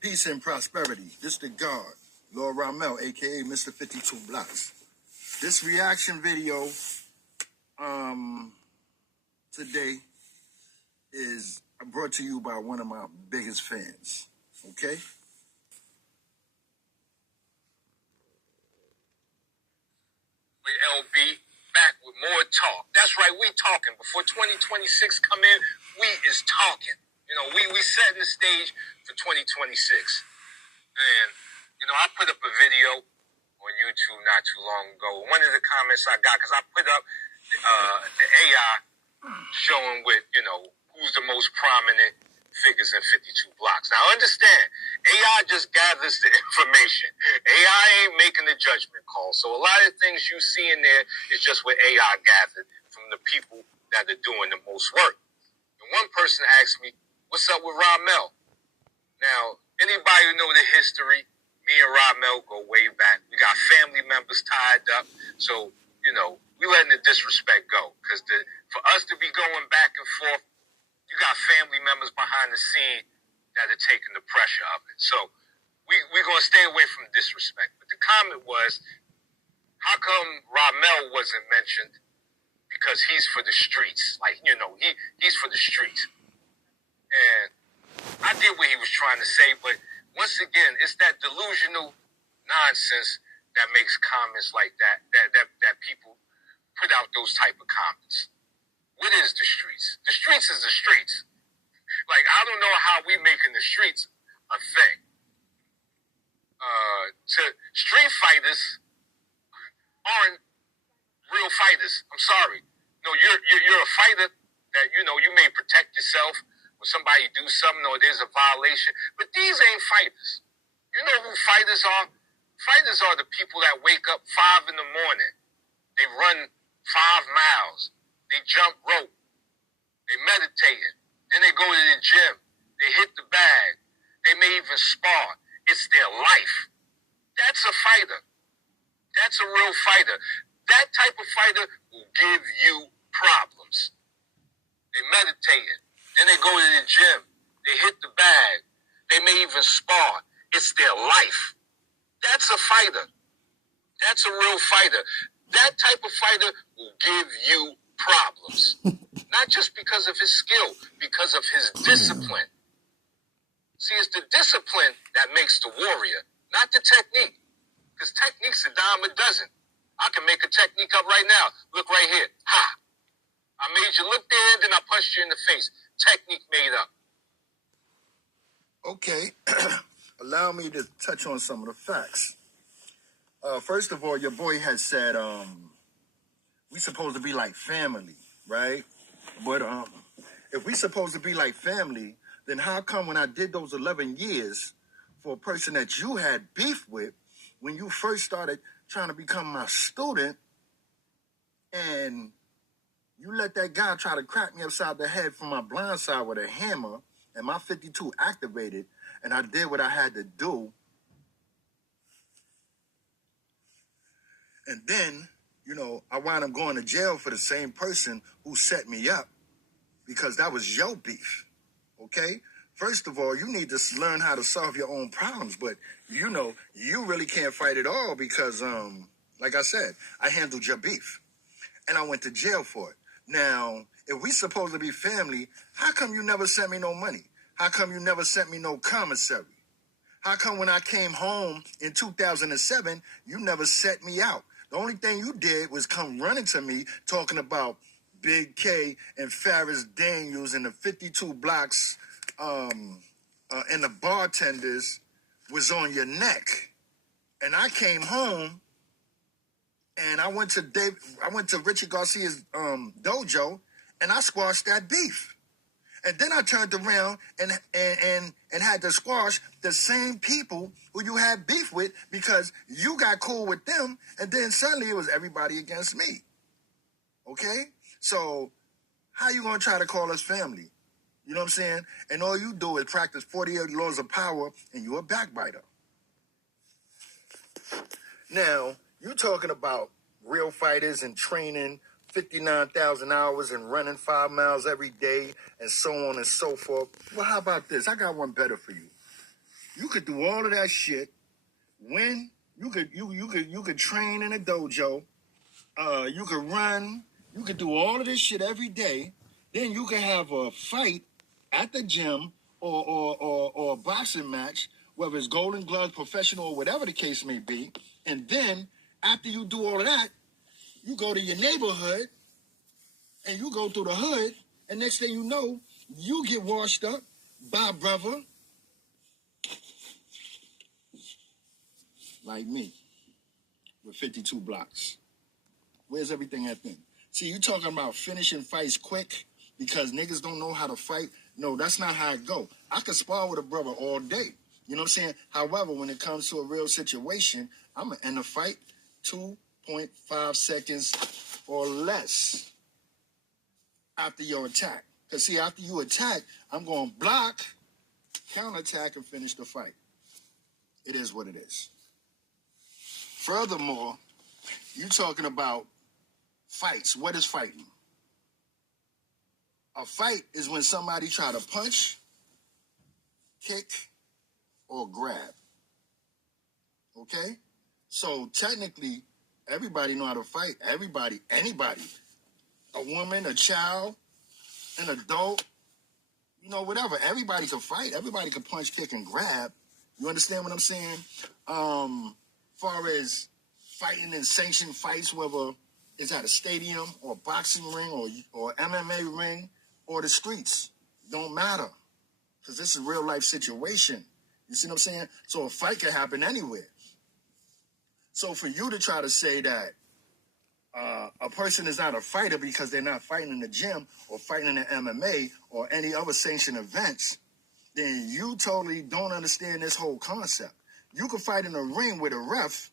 Peace and prosperity. This the God, Lord Ramel, aka Mr. 52 Blocks. This reaction video today is brought to you by one of my biggest fans. Okay? LB back with more talk. That's right, we talking. Before 2026 come in, we is talking. You know, we setting the stage for 2026. And, you know, I put up a video on YouTube not too long ago. One of the comments I got, because I put up the AI showing with, you know, who's the most prominent figures in 52 blocks. Now, understand, AI just gathers the information. AI ain't making the judgment call. So a lot of things you see in there is just what AI gathered from the people that are doing the most work. And one person asked me, what's up with Ramel? Now, anybody who know the history, me and Ramel go way back. We got family members tied up. So, you know, we letting the disrespect go. Because for us to be going back and forth, you got family members behind the scene that are taking the pressure of it. So we're going to stay away from disrespect. But the comment was, how come Ramel wasn't mentioned? Because he's for the streets. Like, you know, he's for the streets. And I get what he was trying to say, but once again, it's that delusional nonsense that makes comments like that people put out those type of comments. What is the streets? The streets is the streets. Like, I don't know how we making the streets a thing. To street fighters aren't real fighters. I'm sorry. No, you're a fighter that, you know, you may protect yourself when somebody do something or there's a violation, but these ain't fighters. You know who fighters are? Fighters are the people that wake up 5 in the morning. They run 5 miles. They jump rope. They meditate. Then they go to the gym. They hit the bag. They may even spar. It's their life. That's a fighter. That's a real fighter. That type of fighter will give you problems. They meditate. Then they go to the gym. They hit the bag. They may even spar. It's their life. That's a fighter. That's a real fighter. That type of fighter will give you problems. Not just because of his skill, because of his discipline. See, it's the discipline that makes the warrior, not the technique. Because technique's a dime a dozen. I can make a technique up right now. Look right here. Ha! I made you look there, then I punched you in the face. Technique made up. Okay. Allow me to touch on some of the facts. First of all, your boy had said we supposed to be like family, right? But if we supposed to be like family, then how come when I did those 11 years for a person that you had beef with, when you first started trying to become my student, and you let that guy try to crack me upside the head from my blind side with a hammer, and my 52 activated, and I did what I had to do, and then, you know, I wound up going to jail for the same person who set me up, because that was your beef, okay? First of all, you need to learn how to solve your own problems, but, you know, you really can't fight it all because, like I said, I handled your beef, and I went to jail for it. Now, if we supposed to be family, how come you never sent me no money? How come you never sent me no commissary? How come when I came home in 2007, you never set me out? The only thing you did was come running to me talking about Big K and Ferris Daniels and the 52 blocks and the bartenders was on your neck. And I came home and I went to Richard Garcia's dojo and I squashed that beef. And then I turned around and had to squash the same people who you had beef with because you got cool with them, and then suddenly it was everybody against me. Okay? So how you gonna try to call us family? You know what I'm saying? And all you do is practice 48 laws of power, and you're a backbiter. Now, you talking about real fighters and training 59,000 hours and running 5 miles every day and so on and so forth. Well, how about this? I got one better for you. You could do all of that shit when you could train in a dojo. You could run. You could do all of this shit every day. Then you could have a fight at the gym or a boxing match, whether it's Golden Gloves, professional, or whatever the case may be. And then after you do all of that, you go to your neighborhood and you go through the hood. And next thing you know, you get washed up by a brother like me with 52 blocks. Where's everything at then? See, you talking about finishing fights quick because niggas don't know how to fight. No, that's not how it go. I could spar with a brother all day. You know what I'm saying? However, when it comes to a real situation, I'm going to end the fight 2.5 seconds or less after your attack. Because, see, after you attack, I'm going to block, counterattack, and finish the fight. It is what it is. Furthermore, you talking about fights. What is fighting? A fight is when somebody try to punch, kick, or grab. Okay? So technically, everybody know how to fight. Everybody, anybody. A woman, a child, an adult, you know, whatever. Everybody can fight. Everybody can punch, kick, and grab. You understand what I'm saying? Far as fighting in sanctioned fights, whether it's at a stadium or a boxing ring or MMA ring or the streets, don't matter. Because this is a real life situation. You see what I'm saying? So a fight can happen anywhere. So for you to try to say that a person is not a fighter because they're not fighting in the gym or fighting in the MMA or any other sanctioned events, then you totally don't understand this whole concept. You can fight in a ring with a ref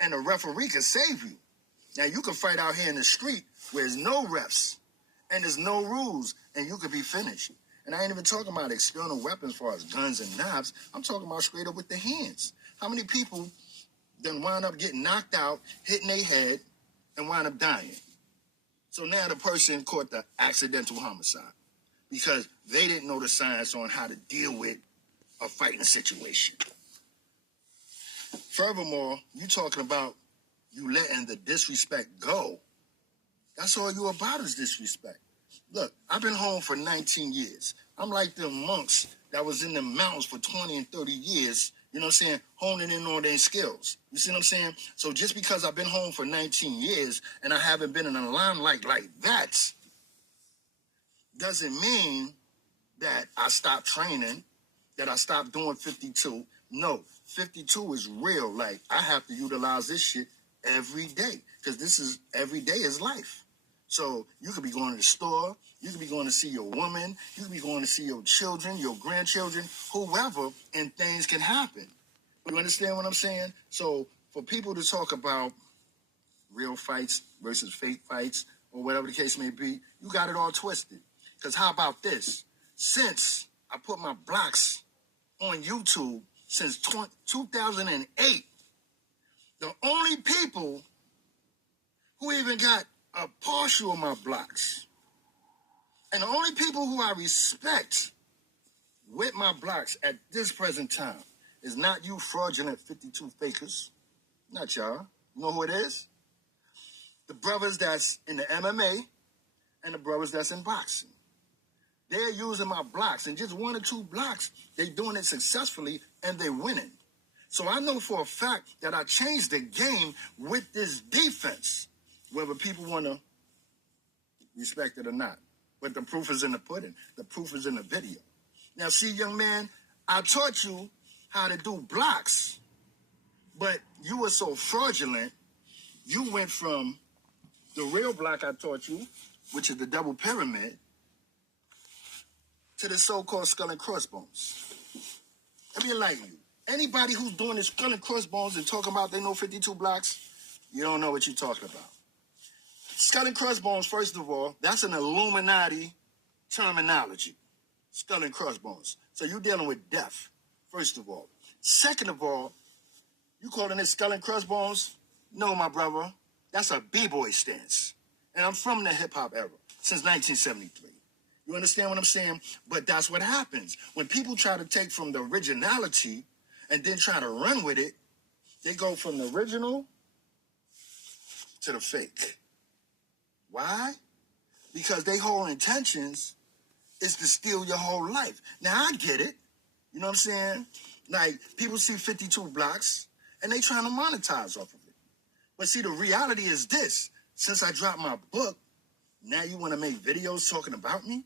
and a referee can save you. Now, you can fight out here in the street where there's no refs and there's no rules and you could be finished. And I ain't even talking about external weapons as far as guns and knives. I'm talking about straight up with the hands. How many people then wind up getting knocked out, hitting their head, and wind up dying? So now the person caught the accidental homicide because they didn't know the science on how to deal with a fighting situation. Furthermore, you talking about you letting the disrespect go. That's all you about is disrespect. Look, I've been home for 19 years. I'm like them monks that was in the mountains for 20 and 30 years, you know what I'm saying, honing in on their skills. You see what I'm saying? So just because I've been home for 19 years and I haven't been in a limelight like that doesn't mean that I stopped training, that I stopped doing 52. No, 52 is real. Like, I have to utilize this shit every day because this is every day is life. So you could be going to the store, you could be going to see your woman, you could be going to see your children, your grandchildren, whoever, and things can happen. You understand what I'm saying? So for people to talk about real fights versus fake fights or whatever the case may be, you got it all twisted. Because how about this? Since I put my blocks on YouTube since 2008, the only people who even got a partial of my blocks, and the only people who I respect with my blocks at this present time is not you fraudulent 52 fakers, not y'all. You know who it is? The brothers that's in the MMA and the brothers that's in boxing. They're using my blocks, and just 1 or 2 blocks, they're doing it successfully, and they're winning. So I know for a fact that I changed the game with this defense, whether people want to respect it or not. But the proof is in the pudding. The proof is in the video. Now, see, young man, I taught you how to do blocks, but you were so fraudulent, you went from the real block I taught you, which is the double pyramid, to the so-called skull and crossbones. Let me enlighten you. Anybody who's doing this skull and crossbones and talking about they know 52 blocks, you don't know what you're talking about. Skull and crossbones, first of all, that's an Illuminati terminology. Skull and crossbones. So you're dealing with death, first of all. Second of all, you calling it skull and crossbones? No, my brother. That's a b-boy stance. And I'm from the hip-hop era, since 1973. You understand what I'm saying? But that's what happens. When people try to take from the originality and then try to run with it, they go from the original to the fake. Why? Because their whole intentions is to steal your whole life. Now, I get it. You know what I'm saying? Like, people see 52 blocks, and they trying to monetize off of it. But see, the reality is this. Since I dropped my book, now you want to make videos talking about me?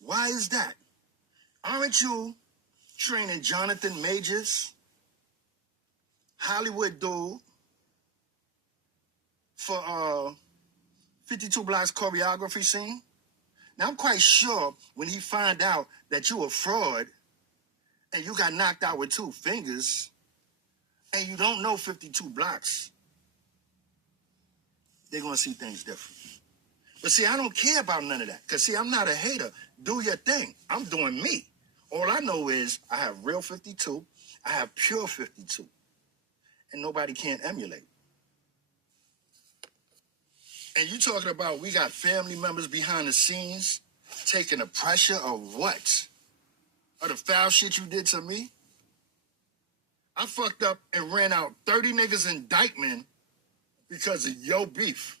Why is that? Aren't you training Jonathan Majors, Hollywood dude, for 52 Blocks choreography scene? Now, I'm quite sure when he find out that you a fraud and you got knocked out with 2 fingers and you don't know 52 Blocks, they're going to see things different. But see, I don't care about none of that. Because, see, I'm not a hater. Do your thing. I'm doing me. All I know is I have real 52. I have pure 52. And nobody can emulate. And you talking about we got family members behind the scenes taking the pressure of what? Of the foul shit you did to me? I fucked up and ran out 30 niggas in Dykeman because of your beef.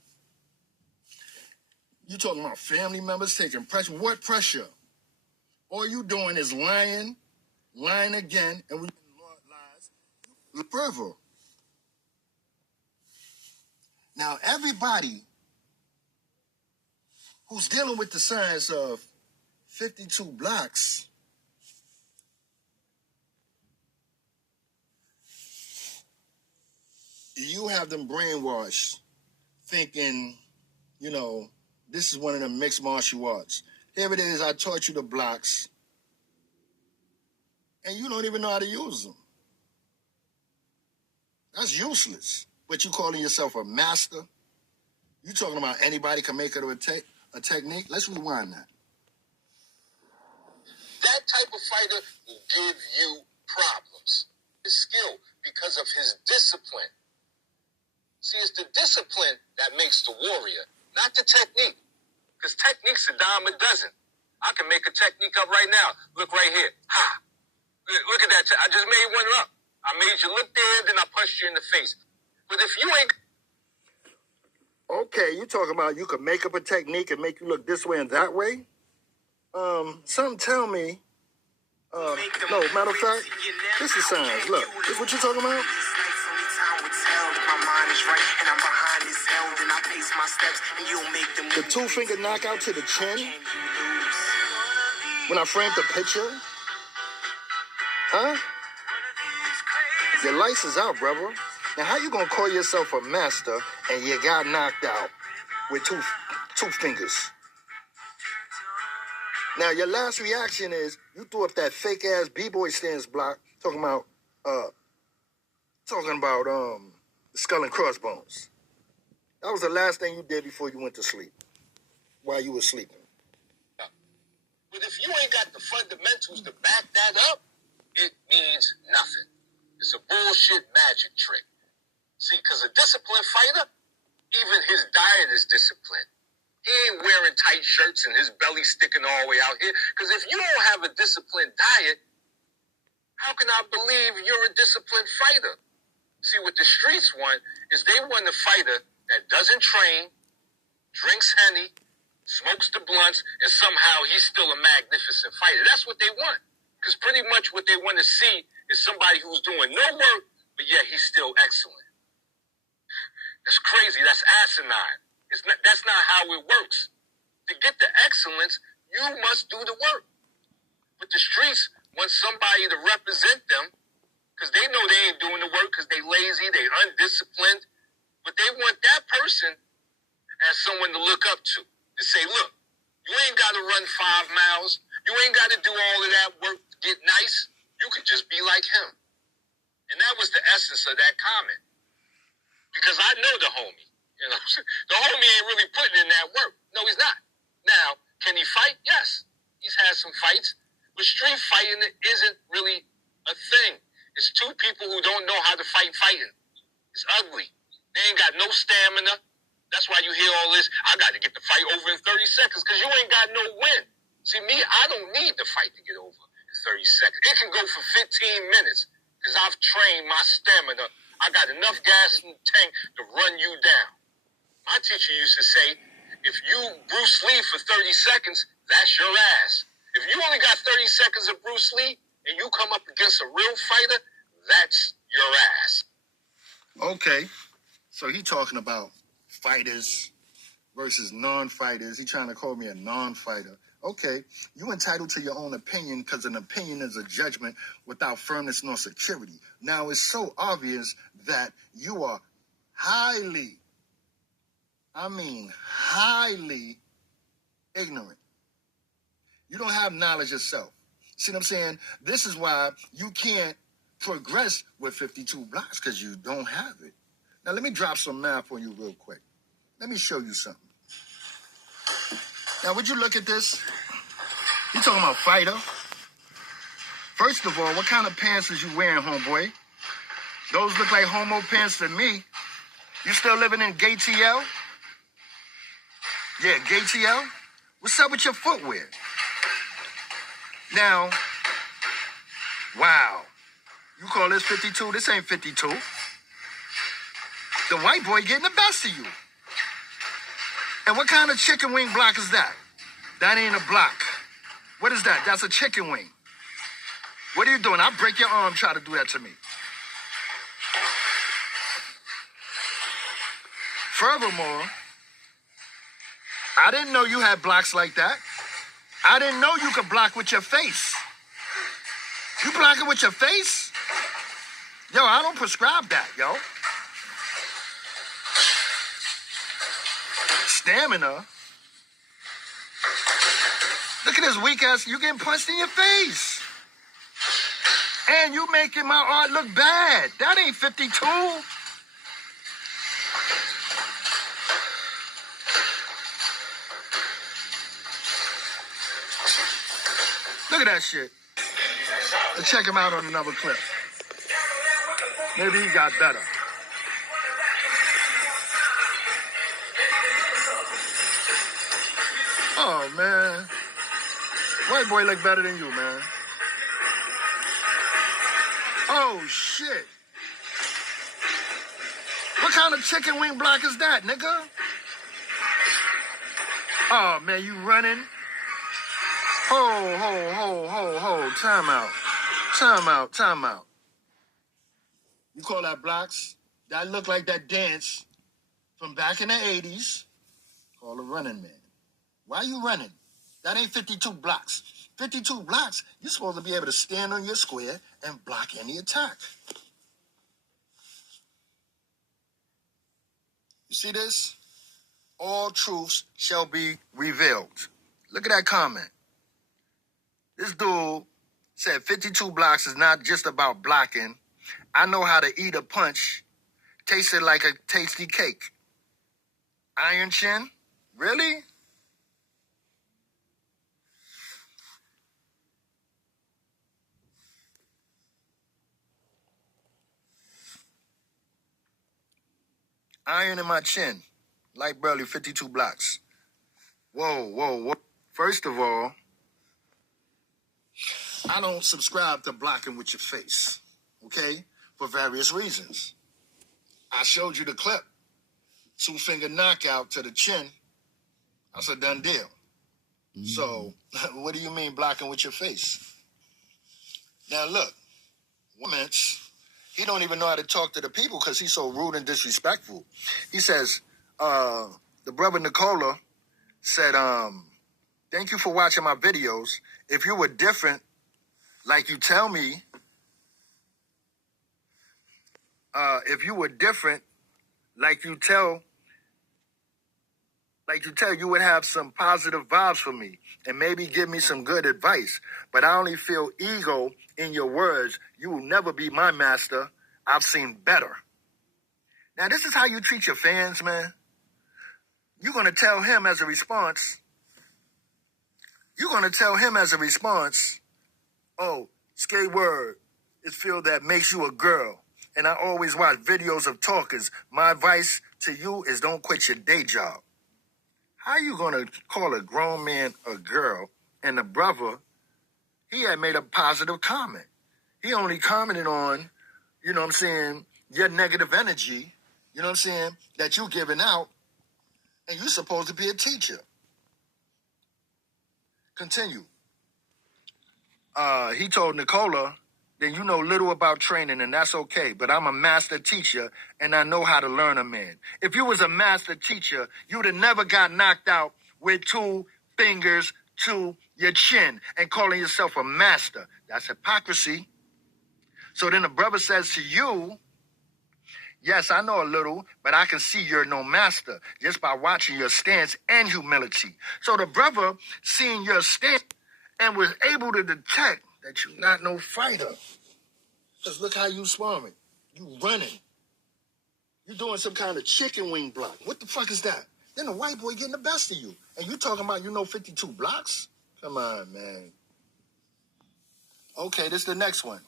You talking about family members taking pressure? What pressure? All you doing is lying again, and we lies forever. Now, everybody who's dealing with the science of 52 blocks you have them brainwashed thinking, you know, this is one of them mixed martial arts. Here it is, I taught you the blocks, and you don't even know how to use them. That's useless. But you calling yourself a master? You talking about anybody can make it a technique? Let's rewind that. That type of fighter will give you problems. His skill because of his discipline. See, it's the discipline that makes the warrior, not the technique. Because technique's a dime a dozen. I can make a technique up right now. Look right here. Ha! Look at that. I just made one up. I made you look there, then I punched you in the face. But if you ain't... Okay, you talking about you can make up a technique and make you look this way and that way? Something tell me... no, matter of fact, this is signs. Look, this what you talking about? The 2-finger knockout to the chin? When I framed the picture? Huh? Your lights is out, brother. Now, how you gonna call yourself a master and you got knocked out with two fingers? Now, your last reaction is you threw up that fake-ass B-boy stance block talking about skull and crossbones. That was the last thing you did before you went to sleep, while you were sleeping. But if you ain't got the fundamentals to back that up, it means nothing. It's a bullshit magic trick. See, because a disciplined fighter, even his diet is disciplined. He ain't wearing tight shirts and his belly sticking all the way out here. Because if you don't have a disciplined diet, how can I believe you're a disciplined fighter? See, what the streets want is they want a fighter that doesn't train, drinks Henny, smokes the blunts, and somehow he's still a magnificent fighter. That's what they want. Because pretty much what they want to see is somebody who's doing no work, but yet he's still excellent. That's crazy. That's asinine. That's not how it works. To get the excellence, you must do the work. But the streets want somebody to represent them because they know they ain't doing the work because they lazy, they undisciplined. But they want that person as someone to look up to say, look, you ain't got to run 5 miles. You ain't got to do all of that work to get nice. You could just be like him. And that was the essence of that comment. Because I know the homie. You know, the homie ain't really putting in that work. No, he's not. Now, can he fight? Yes. He's had some fights. But street fighting isn't really a thing. It's 2 people who don't know how to fight fighting. It's ugly. They ain't got no stamina. That's why you hear all this, I got to get the fight over in 30 seconds because you ain't got no win. See, me, I don't need the fight to get over in 30 seconds. It can go for 15 minutes because I've trained my stamina. I got enough gas in the tank to run you down. My teacher used to say, if you Bruce Lee for 30 seconds, that's your ass. If you only got 30 seconds of Bruce Lee and you come up against a real fighter, that's your ass. Okay, so he talking about fighters versus non-fighters. He trying to call me a non-fighter. Okay, you entitled to your own opinion because an opinion is a judgment without firmness nor security. Now, it's so obvious that you are highly ignorant. You don't have knowledge yourself. See what I'm saying? This is why you can't progress with 52 blocks, because you don't have it. Now, let me drop some math on you real quick. Let me show you something. Now, would you look at this? You talking about fighter? First of all, what kind of pants is you wearing, homeboy? Those look like homo pants to me. You still living in gay TL? Yeah, gay TL? What's up with your footwear? Now, wow. You call this 52? This ain't 52. The white boy getting the best of you. And what kind of chicken wing block is that? That ain't a block. What is that? That's a chicken wing. What are you doing? I'll break your arm trying to do that to me. Furthermore, I didn't know you had blocks like that. I didn't know you could block with your face. You blocking with your face? Yo, I don't prescribe that, yo. Stamina? Look at this weak ass. You getting punched in your face. And you making my art look bad. That ain't 52. Look at that shit. Let's check him out on another clip. Maybe he got better. Oh, man. White boy look better than you, man. Oh, shit. What kind of chicken wing block is that, nigga? Oh, man, you running? Ho. Time out. You call that blocks? That look like that dance from back in the 80s. Call a running man. Why you running? That ain't 52 blocks. 52 blocks, you're supposed to be able to stand on your square and block any attack. You see this? All truths shall be revealed. Look at that comment. This dude said 52 blocks is not just about blocking. I know how to eat a punch, taste it like a tasty cake. Iron Chin? Really? Iron in my chin. Light Burley, 52 blocks. Whoa. First of all, I don't subscribe to blocking with your face, okay? For various reasons. I showed you the clip. 2-finger knockout to the chin. That's a done deal. So, what do you mean blocking with your face? Now, look. He don't even know how to talk to the people because he's so rude and disrespectful. He says, the brother Nicola said, thank you for watching my videos. If you were different, like you tell me, you would have some positive vibes for me and maybe give me some good advice. But I only feel ego in your words. You will never be my master. I've seen better. Now, this is how you treat your fans, man. You're going to tell him as a response, oh, skate word is feel that makes you a girl. And I always watch videos of talkers. My advice to you is don't quit your day job. How you going to call a grown man a girl? And the brother, he had made a positive comment. He only commented on, you know what I'm saying, your negative energy, you know what I'm saying, that you giving out, and you're supposed to be a teacher. Continue. He told Nicola, then you know little about training, and that's okay, but I'm a master teacher, and I know how to learn a man. If you was a master teacher, you'd have never got knocked out with 2 fingers to your chin and calling yourself a master. That's hypocrisy. So then the brother says to you, yes, I know a little, but I can see you're no master just by watching your stance and humility. So the brother seen your stance and was able to detect that you're not no fighter. Because look how you sparring. You running. You doing some kind of chicken wing block. What the fuck is that? Then the white boy getting the best of you. And you talking about you know 52 blocks? Come on, man. Okay, this is the next one.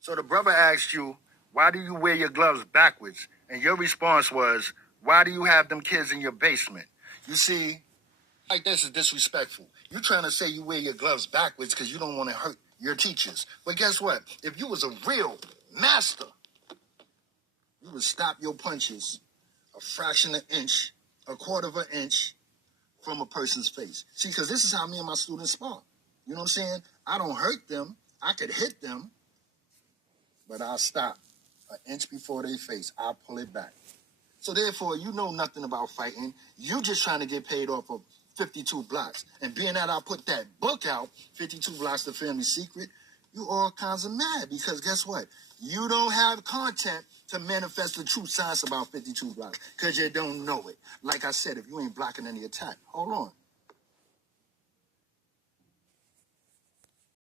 So the brother asked you, why do you wear your gloves backwards? And your response was, why do you have them kids in your basement? You see, like this is disrespectful. You trying to say you wear your gloves backwards because you don't want to hurt your teachers. But guess what? If you was a real master, you would stop your punches a fraction of an inch, a quarter of an inch from a person's face. See, because this is how me and my students spar. You know what I'm saying? I don't hurt them. I could hit them, but I'll stop an inch before their face. I'll pull it back. So therefore, you know nothing about fighting. You just trying to get paid off of 52 blocks. And being that I put that book out, 52 Blocks, The Family Secret, you all kinds of mad because guess what? You don't have content to manifest the true science about 52 blocks because you don't know it. Like I said, if you ain't blocking any attack, hold on.